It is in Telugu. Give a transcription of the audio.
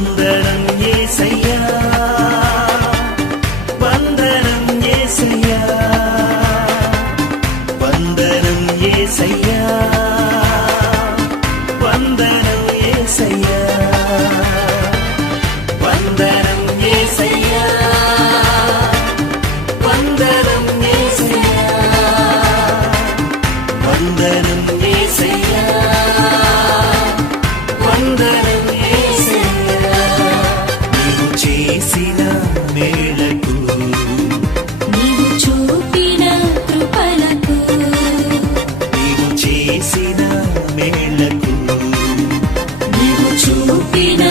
వందనం యేసయ్యా, వందనం యేసయ్యా, వందనం యేసయ్యా, వందనం యేసయ్యా, వందనం యేసయ్యా, వందనం యేసయ్యా, వందనం యేసయ్యా, వందనం యేసయ్యా. నీవు చేసిన మేలకు, నీవు చూపిన కృపలకు, నీవు చేసిన మేలకు, నీవు చూపిన